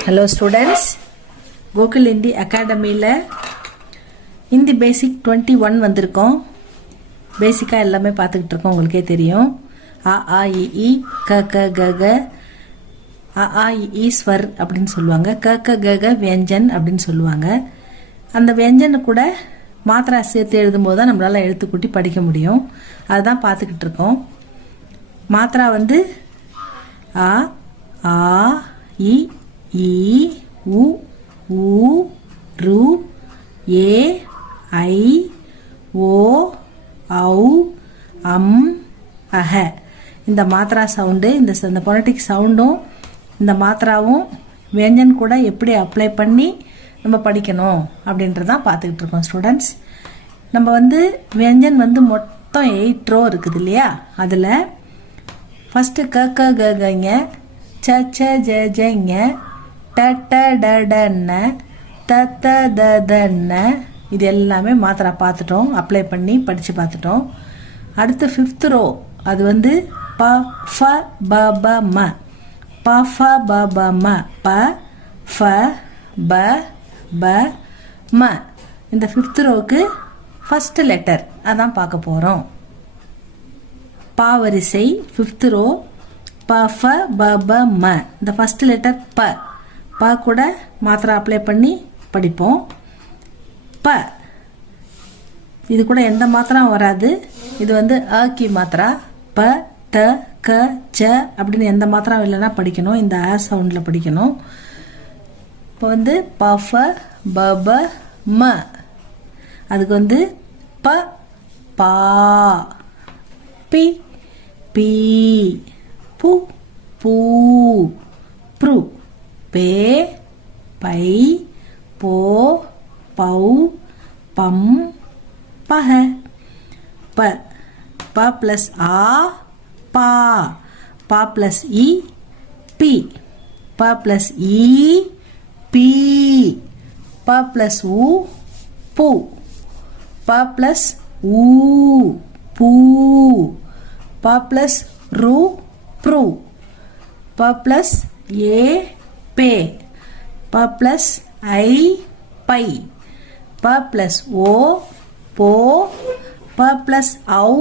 Hello students, Gokul Hindi Academy Hindi Basic 21 வந்திருக்கோம். பேசிக்கா எல்லாமே பார்த்துக்கிட்டு இருக்கோம். உங்களுக்கே தெரியும். அ ஆ இ ஈ க க க க அ ஆ இ ஈ ஸ்வர் அப்படின்னு சொல்லுவாங்க. க க க க வியஞ்சன் அப்படின்னு சொல்லுவாங்க. அந்த வியஞ்சனை கூட மாத்திரா சேர்த்து எழுதும்போது தான் நம்மளால எழுத்து கூட்டி படிக்க முடியும். அதுதான் பார்த்துக்கிட்டு இருக்கோம். மாத்திரா வந்து அ ஆ இ ஈ உ ஊ ரு ஏ ஐ ஓ ஔ அம் அஹ. இந்த மாத்திரா சவுண்டு, இந்த பொனட்டிக் சவுண்டும் இந்த மாத்திராவும் வியஞ்சன் கூட எப்படி அப்ளை பண்ணி நம்ம படிக்கணும் அப்படின்றதான் பார்த்துக்கிட்டு இருக்கோம் ஸ்டூடெண்ட்ஸ். நம்ம வந்து வியஞ்சன் வந்து மொத்தம் 8 ரோ இருக்குது இல்லையா? அதில் ஃபஸ்ட்டு க க க கங்க, ச ச ஜ ஜங்க, ட ட ட டன்ன, த த த தன்ன, இது எல்லாமே மாத்திரா பார்த்துட்டோம், அப்ளை பண்ணி படித்து பார்த்துட்டோம். அடுத்து 5th ரோ, அது வந்து ப ஃப ப ப ம, ப ஃப ப ப ம, ப ஃப ப ப ம. இந்த 5th ரோவுக்கு ஃபஸ்ட்டு லெட்டர் அதான் பார்க்க போகிறோம். பா வரிசை 5th ரோ, ப ஃப ப ப ம. இந்த ஃபஸ்ட் லெட்டர் ப, ப கூட மாத்திரை அப்ளை பண்ணி படிப்போம். ப இது கூட எந்த மாத்திரம் வராது. இது வந்து அ கி மாத்திரா. ப த க ச அப்படின்னு எந்த மாத்திரம் இல்லைன்னா படிக்கணும். இந்த ஆ சவுண்டில் படிக்கணும். இப்போ வந்து ப ஃப ப ப ம. அதுக்கு வந்து ப பா, பி பீ, பு பூ, ப்ரு, பே பை, போ பௌ, பம் பஹ. ப ப ப்ளஸ் ஆ பா, பா ப்ளஸ் இ பி, ப ப்ளஸ் இ பி, ப ப்ளஸ் உ பூ, ப ப்ளஸ் ஊ பூ, ப ப்ளஸ் ரு ப்ரு, ப ப்ளஸ் ஏ பே, ப ப்ளஸ் ஐ பை, ப ப்ளஸ் ஓ போ, ப ப்ளஸ் ஔ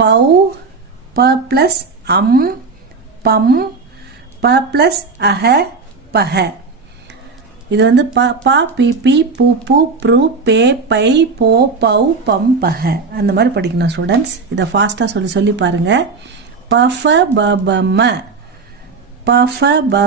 பௌ, ப ப்ளஸ் அம் பம், ப ப்ளஸ் அஹ பஹ. இது வந்து ப பா பி பி பூ பூ ப்ரு பே பை போ பௌ பம் பஹ. அந்த மாதிரி படிக்கணும் ஸ்டூடெண்ட்ஸ். இதை ஃபாஸ்ட்டாக சொல்லி பாருங்க. ப ஃப ப ப ம, ப ஃப ப